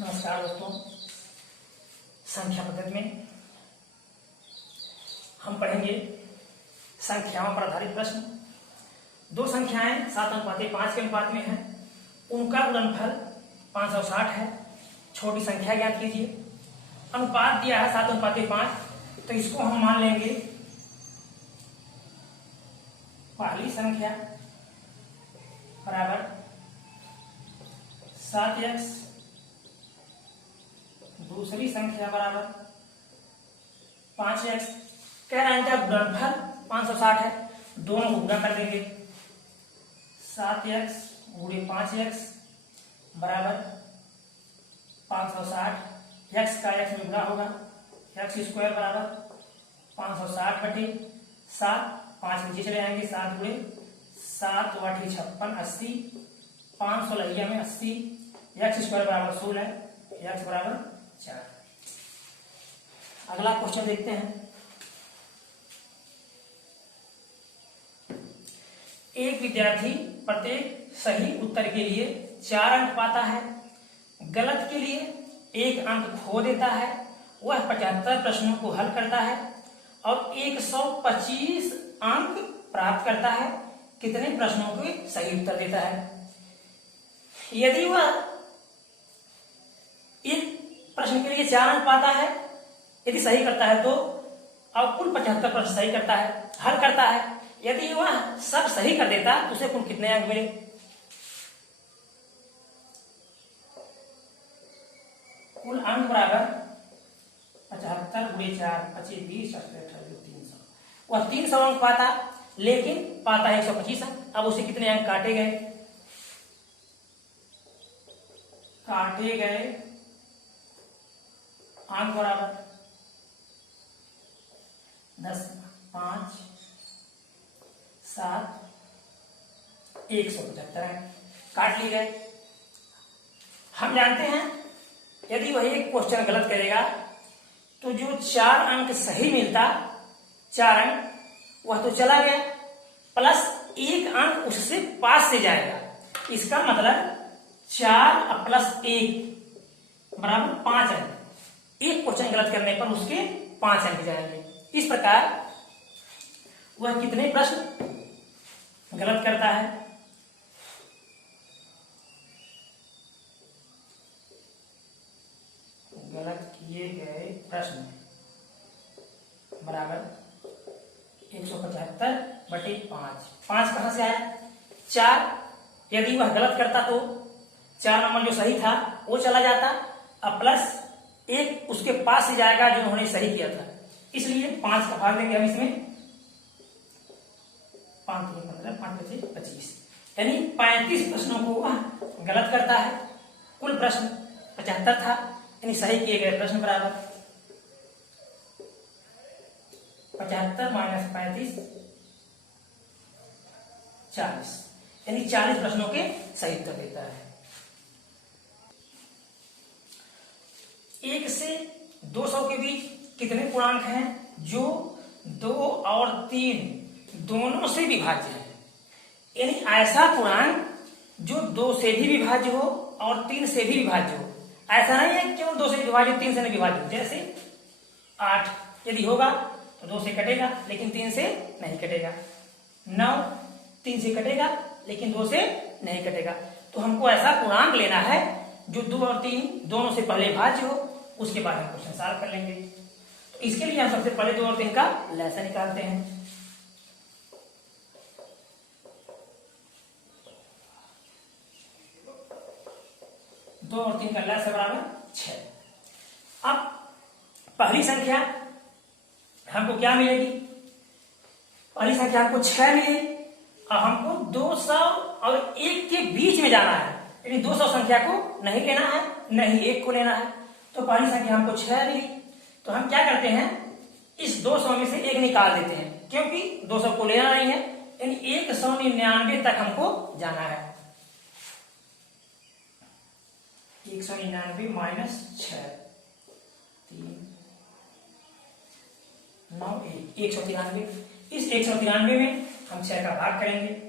नमस्कार दोस्तों, संख्या पद्धति में हम पढ़ेंगे संख्याओं पर आधारित प्रश्न। दो संख्याएं 7:5 के अनुपात में हैं, उनका गुणनफल 560 है। छोटी संख्या ज्ञात कीजिए। अनुपात दिया है 7:5, तो इसको हम मान लेंगे पहली संख्या बराबर 7x, दूसरी संख्या बराबर 5x। कह रहा है इनका गुणनफल 560 है, दोनों को गुणा कर देंगे। 7x गुणे 5x बराबर 560। x का x में गुणा होगा, x स्क्वायर बराबर 560 बटे 7। 5 नीचे चले आएंगे, 7 गुणे 7 × 8 = 56, 80। 516 में 80, x स्क्वायर बराबर 16, x बराबर 4। अगला क्वेश्चन देखते हैं। एक विद्यार्थी प्रत्येक सही उत्तर के लिए 4 अंक पाता है, गलत के लिए 1 अंक खो देता है। वह 75 प्रश्नों को हल करता है और 125 अंक प्राप्त करता है। कितने प्रश्नों के सही उत्तर देता है? यदि वह एक प्रश्न के लिए 4 अंक पाता है, यदि सही करता है तो, और कुल 75 प्रश्न सही करता है, हल करता है, यदि वह सब सही कर देता तो उसे कुल कितने अंक मिले? कुल अंक बराबर 75 गुणे 4, 25, 20, 28, 300। वह 300 अंक पाता, लेकिन पाता है 125 अंक। अब उसे कितने अंक काटे गए? काटे गए अंक बराबर 10, 5, 7, 175 है, काट लिए गए। हम जानते हैं यदि वह एक क्वेश्चन गलत करेगा तो जो 4 अंक सही मिलता, 4 अंक, वह तो चला गया, प्लस 1 अंक उससे पास से जाएगा। इसका मतलब 4 + 1 बराबर 5 अंक। एक क्वेश्चन गलत करने पर उसके 5 अंक जाएंगे। इस प्रकार वह कितने प्रश्न गलत करता है? गलत किए गए प्रश्न बराबर 175 बटे 5। 5 कहां से आया? 4। यदि वह गलत करता तो 4 नंबर जो सही था वो चला जाता, अब प्लस 1 उसके पास से जाएगा जो उन्होंने सही किया था। इसलिए 5 का भाग देंगे हम इसमें। 5 × 15, 5 × 5 = 25, यानी 35 प्रश्नों को वह गलत करता है। कुल प्रश्न 75 था, यानी सही किए गए प्रश्न बराबर 75 - 35 40, यानी 40 प्रश्नों के सही उत्तर देता है। 1 से 200 के बीच कितने पूर्णांक हैं जो 2 और 3 दोनों से विभाज्य है? यानी ऐसा पूर्णांक जो 2 से भी विभाज्य हो और 3 से भी विभाज्य हो। ऐसा नहीं है केवल 2 से विभाज्य, 3 से नहीं विभाज्य। जैसे 8 यदि होगा तो 2 से कटेगा लेकिन 3 से नहीं कटेगा। 9 3 से कटेगा लेकिन 2 से नहीं कटेगा। तो हमको ऐसा पूर्णांक लेना है जो 2 और 3 दोनों से पहले भाज्य हो, उसके बाद हम क्वेश्चन सॉल्व कर लेंगे। तो इसके लिए हम सबसे पहले 2 और 3 का लसागु निकालते हैं। 2 और 3 का लसागु बराबर 6। अब पहली संख्या हमको क्या मिलेगी? पहली संख्या हमको 6 मिली। अब हमको 200 और 1 के बीच में जाना है, यानी 200 संख्या को नहीं लेना है, नहीं 1 को लेना है। तो पहली संख्या हमको 6 मिली, तो हम क्या करते हैं, इस 200 में से 1 निकाल देते हैं, क्योंकि 200 को लेना नहीं है, यानी 199 तक हमको जाना है। 199 - 6, 3, 9, 1, 193। इस 193 में हम 6 का भाग करेंगे। 1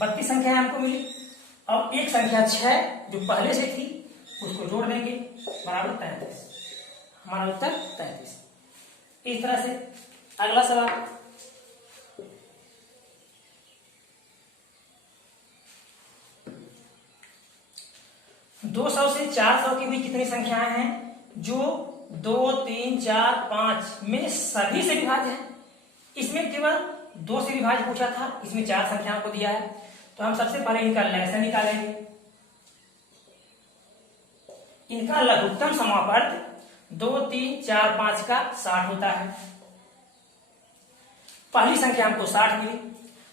32 संख्याएं हमको मिली और एक संख्या 6 जो पहले से थी उसको जोड़ देंगे बराबर 33। हमारा उत्तर 33। इस तरह से अगला सवाल, दो 200 से 400 के बीच कितनी संख्याएं हैं जो 2, 3, 4, 5 में सभी से विभाज्य है। इसमें केवल 2 से विभाज्य पूछा था, इसमें 4 संख्याओं को दिया है। तो हम सबसे पहले इनका लहसा निकालेंगे। इनका लघुत्तम समापवर्त 2, 3, 4, 5 का 60 होता है। पहली संख्या हमको 60 मिली।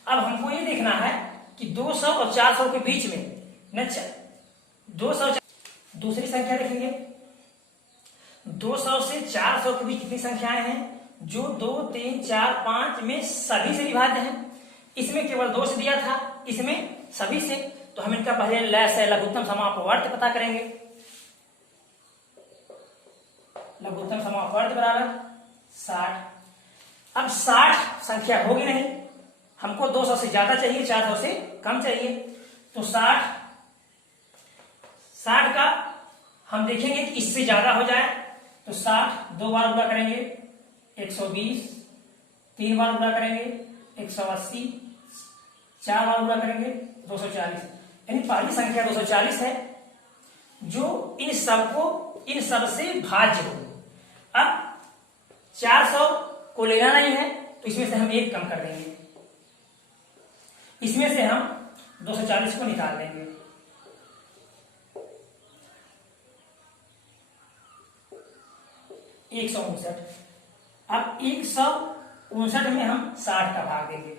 अब हमको ये देखना है कि 200 और 400 के बीच में न 200, दूसरी संख्या देखेंगे। 200 से 400 के बीच कितनी संख्याएं हैं जो 2, 3, 4, 5 में सभी से विभाज्य है। इसमें केवल 2 से दिया था, इसमें सभी से। तो हम इनका पहले लय लघुत्तम समापवर्त पता करेंगे। लघुत्तम समापवर्त बराबर 60। अब 60 संख्या होगी नहीं, हमको 200 से ज्यादा चाहिए, 400 से कम चाहिए। तो 60 का हम देखेंगे कि इससे ज्यादा हो जाए तो 60 2 बार गुणा करेंगे 120, 3 बार गुणा करेंगे 180, 4 बार गुणा करेंगे 240। यानी पहली संख्या 240 है जो इन सब से भाज्य हो। अब 400 को लेना नहीं है तो इसमें से हम 1 कम कर देंगे, इसमें से हम 240 को निकाल देंगे। 159। अब 159 में हम 60 का भाग देंगे।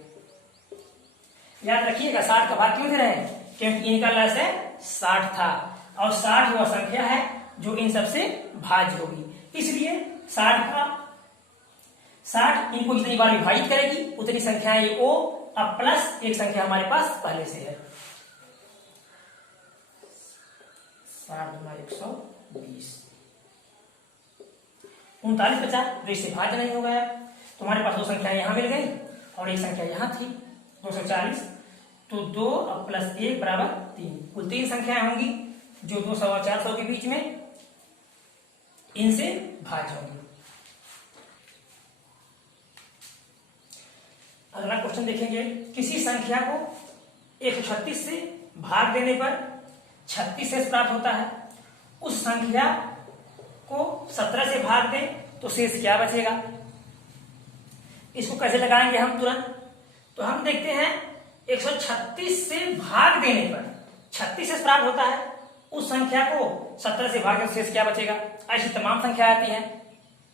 याद रखिएगा 60 का भाग क्यों दे रहे हैं, क्योंकि इनका लस है 60 था और 60 वह संख्या है जो इन सबसे भाज्य होगी, इसलिए 60 इनको जितनी बार विभाजित करेगी उतनी संख्याएं ये ओ, अब प्लस एक संख्या हमारे पास पहले से है 60 × 120। 39 बचा जो इससे भाज्य नहीं हो गया। तो हमारे पास 2 संख्याएं यहां मिल गई और एक संख्या यहां थी 240। तो 2 और प्लस 1 बराबर 3। कुल 3 संख्याएं होंगी जो 200 और 400 के बीच में इनसे भाज्य होंगी। अगला क्वेश्चन देखेंगे। किसी संख्या को 136 से भाग देने पर 36 शेष प्राप्त होता है। उस संख्या को 17 से भाग दें तो शेष क्या बचेगा। इसको कैसे लगाएंगे हम तुरंत, तो हम देखते हैं 136 से भाग देने पर 36 शेष प्राप्त होता है। उस संख्या को 17 से भाग दें तो शेष क्या बचेगा। ऐसी तमाम संख्या आती हैं,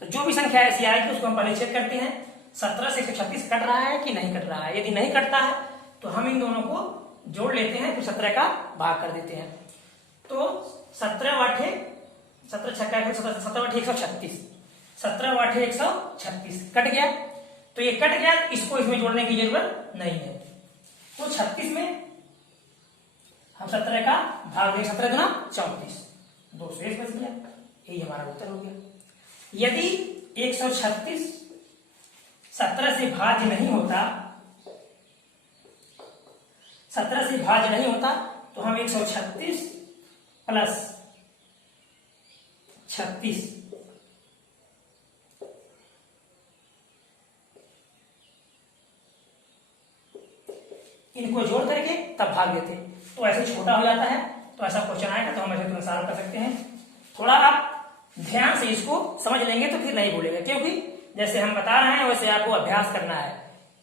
तो जो भी संख्या ऐसी आएगी उसको हम पहले चेक करते हैं 17 से 136 कट रहा है कि नहीं कट रहा है। यदि नहीं कटता है तो हम इन दोनों को जोड़ लेते हैं, तो 17 का भाग कर देते हैं। तो 17 वाठे 17 छक्का 17 वाठे 136, 17 वाठे 136 कट गया। तो ये कट गया, इसको इसमें जोड़ने की जरूरत नहीं है। तो 36 में हम 17 का भाग देंगे, 17 गुना 34, 2 शेष बच गया। यही हमारा उत्तर हो गया। यदि 136 17 से भाज्य नहीं होता, 17 से भाज्य नहीं होता तो हम 136 प्लस 36 इनको जोड़ करके तब भाग देते। तो ऐसे छोटा हो जाता है, तो ऐसा क्वेश्चन आएगा तो हम ऐसे तुरंत सॉल्व कर सकते हैं। थोड़ा आप ध्यान से इसको समझ लेंगे तो फिर नहीं भूलेगा, क्योंकि जैसे हम बता रहे हैं वैसे आपको अभ्यास करना है,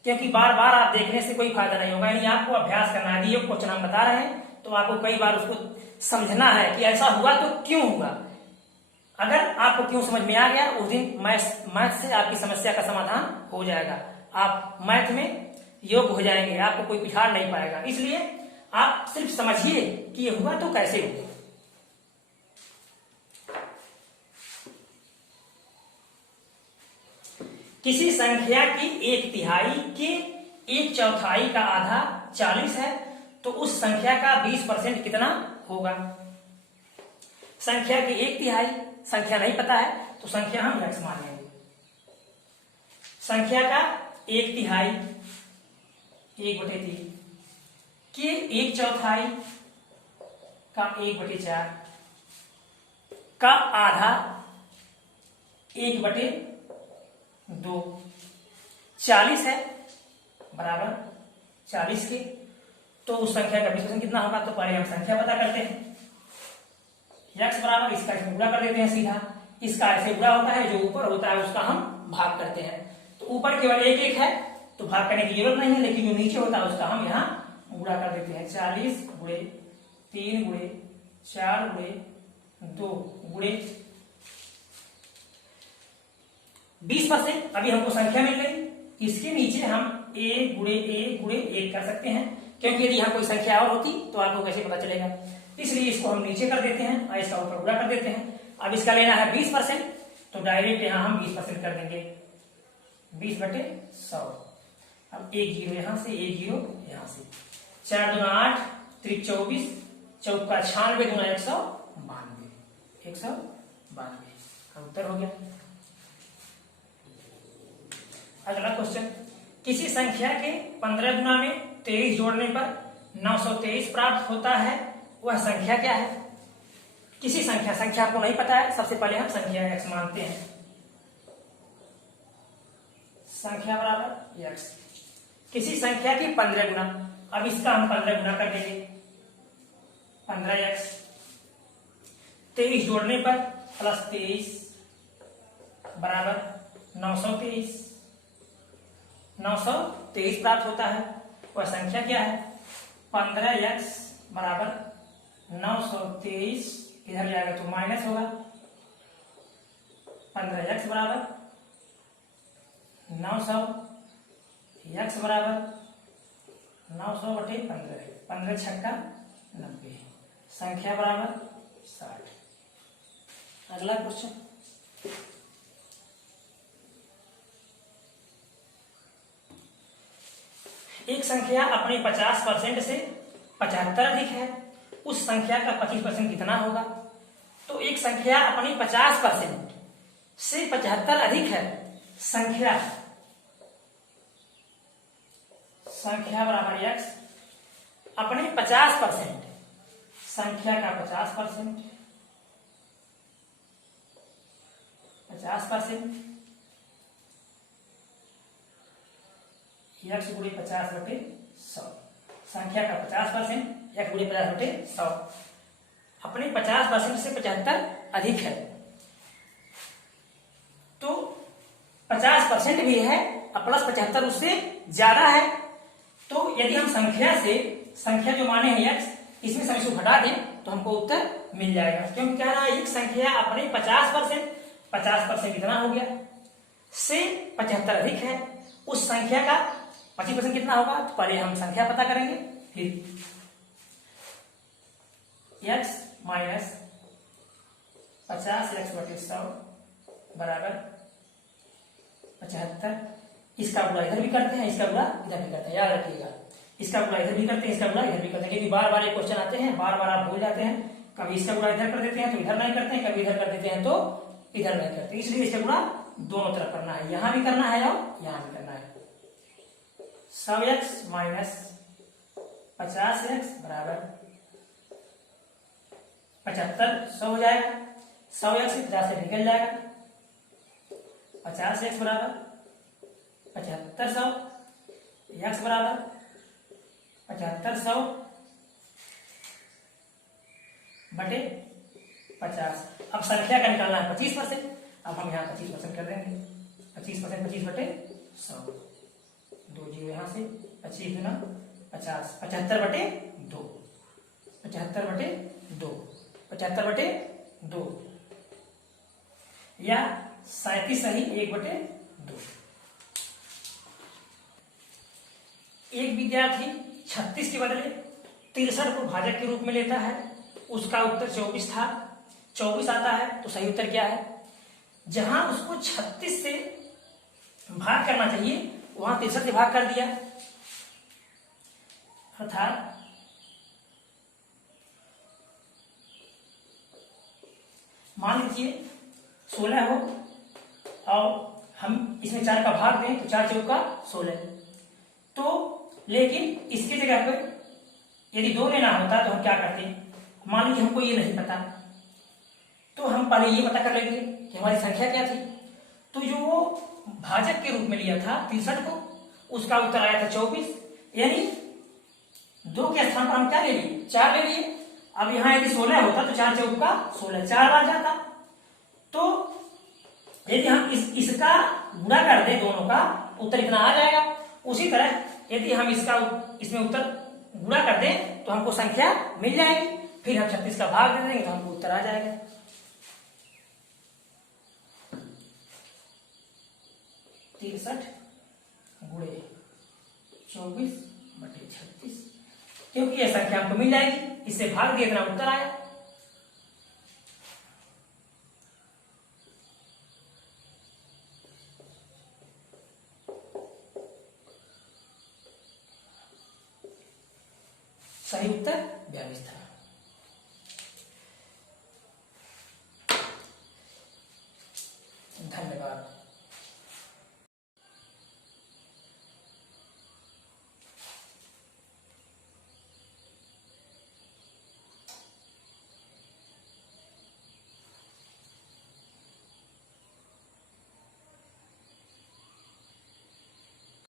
क्योंकि बार बार आप देखने से कोई फायदा नहीं होगा। यानी आपको अभ्यास करना है। ये क्वेश्चन हम बता रहे हैं तो आपको कई बार उसको समझना है कि ऐसा हुआ तो क्यों हुआ। अगर आपको क्यों समझ में आ गया, उस दिन मैथ से आपकी समस्या का समाधान हो जाएगा। आप मैथ में योग्य हो जाएंगे, आपको कोई बिगाड़ नहीं पाएगा। इसलिए आप सिर्फ समझिए कि ये हुआ तो कैसे हुआ। किसी संख्या की 1/3 के 1/4 का आधा 40 है, तो उस संख्या का 20% कितना होगा। संख्या की 1/3 संख्या नहीं पता है तो संख्या हम x मान लेंगे। संख्या का 1/3 1/3 कि 1/4 का 1/4 का आधा 1/2 40 है बराबर 40 के। तो उस संख्या का 20% कितना होगा? तो पहले हम संख्या पता करते हैं। x बराबर इसका इसमें गुणा कर देते हैं सीधा, इसका ऐसे गुणा होता है, जो ऊपर होता है उसका हम भाग करते हैं। तो ऊपर केवल 1 है तो भाग करने की जरूरत नहीं है, लेकिन जो नीचे होता है उसका हम यहाँ गुणा कर देते हैं। 40 गुणे 3 गुणे 4 गुणे 2 गुणे 20%। अभी हमको संख्या मिल गई, इसके नीचे हम a गुणे 1 कर सकते हैं, क्योंकि यदि यहाँ कोई संख्या और होती तो आपको कैसे पता चलेगा, इसलिए इसको हम नीचे कर देते हैं और इसका ऊपर गुणा कर देते हैं। अब इसका लेना है 20%, तो डायरेक्ट यहाँ हम 20% कर देंगे, 20/100। अब 1 0 यहाँ से, 1 0 यहाँ से, 4 दूना 8, 3 24, चौका 96 दूना 192, 192 उत्तर हो गया। अगला क्वेश्चन, किसी संख्या के 15 गुना में 23 जोड़ने पर 923 प्राप्त होता है, वह संख्या क्या है? किसी संख्या को नहीं पता है, सबसे पहले हम संख्या x मानते हैं। संख्या बराबर x, किसी संख्या की 15 गुना, अब इसका हम 15 गुना कर देंगे, 15x 23 जोड़ने पर प्लस 23 बराबर 923 प्राप्त होता है, वह संख्या क्या है? 15x बराबर 923, इधर जाएगा तो माइनस होगा, 15x बराबर 900, x बराबर 900/15, 15 छक्का 90, संख्या बराबर 60। अगला क्वेश्चन, एक संख्या अपने 50% से 75 अधिक है, उस संख्या का 25% कितना होगा? तो एक संख्या अपनी 50% से 75 अधिक है, संख्या बराबर x अपने 50%, संख्या का 50%, 50% x गुणे 50/100, संख्या का 50%, x गुणे 50/100 अपने 50% से 75 अधिक है, तो 50% भी है और प्लस 75 उससे ज्यादा है। तो यदि हम संख्या जो माने हैं x, इसमें से इसको घटा दें तो हमको उत्तर मिल जाएगा, क्योंकि कह रहा है एक संख्या अपने 50% कितना हो गया से 75 अधिक है, उस संख्या का 25% कितना होगा? तो पहले हम संख्या पता करेंगे, फिर x माइनस 50x/100 बराबर 75। इसका गुणा इधर भी करते हैं, इसका गुणा इधर भी करते हैं, याद रखिएगा, इसका गुणा इधर भी करते हैं, इसका गुणा इधर भी करते हैं, क्योंकि बार बार ये क्वेश्चन आते हैं, बार बार आप भूल जाते हैं, कभी इसका गुणा इधर कर देते हैं तो इधर नहीं करते हैं, कभी इधर कर देते हैं तो इधर नहीं करते, इसलिए इसका गुणा दोनों तरफ करना है, यहां भी करना है और यहां भी करना है। 100x माइनस 50x बराबर 75, 100 हो जाएगा, 100x से 50 से निकल जाएगा, 50x बराबर 7500, x बराबर 7500/50। अब संख्या का निकालना है 25%, अब हम यहाँ 25% कर देंगे, 25% 25/100, 2 जीरो यहाँ से, 25 गुना 50, 75/2, 75/2 या 37 सही 1/2। एक विद्यार्थी 36 के बदले 63 को भाजक के रूप में लेता है, उसका उत्तर 24 था, 24 आता है, तो सही उत्तर क्या है? जहां उसको 36 से भाग करना चाहिए वहां 63 से भाग कर दिया, अर्थात मान लीजिए 16 हो और हम इसमें 4 का भाग दें तो 4 चौका 16, तो लेकिन इसकी जगह पर यदि 2 लेना होता तो हम क्या करते, मान लीजिए हमको ये नहीं पता, तो हम पहले ये पता कर लेते कि हमारी संख्या क्या थी। तो जो वो भाजक के रूप में लिया था 63 को, उसका उत्तर आया था 24, यानी 2 के स्थान पर हम क्या ले लिए, 4 ले लिए। अब यहाँ यदि 16 होता तो 4 चौक का 16, 4 बार जाता। तो यदि हम इसका गुणा कर दें दोनों का, उत्तर इतना आ जाएगा। उसी तरह यदि हम इसमें उत्तर गुणा कर दें तो हमको संख्या मिल जाएगी, फिर हम 36 का भाग दे देंगे तो हमको उत्तर आ जाएगा। 63 गुणे 24/36, क्योंकि यह संख्या हमको मिल जाएगी, इससे भाग दिए इतना उत्तर आया। सही उत्तर 42 था।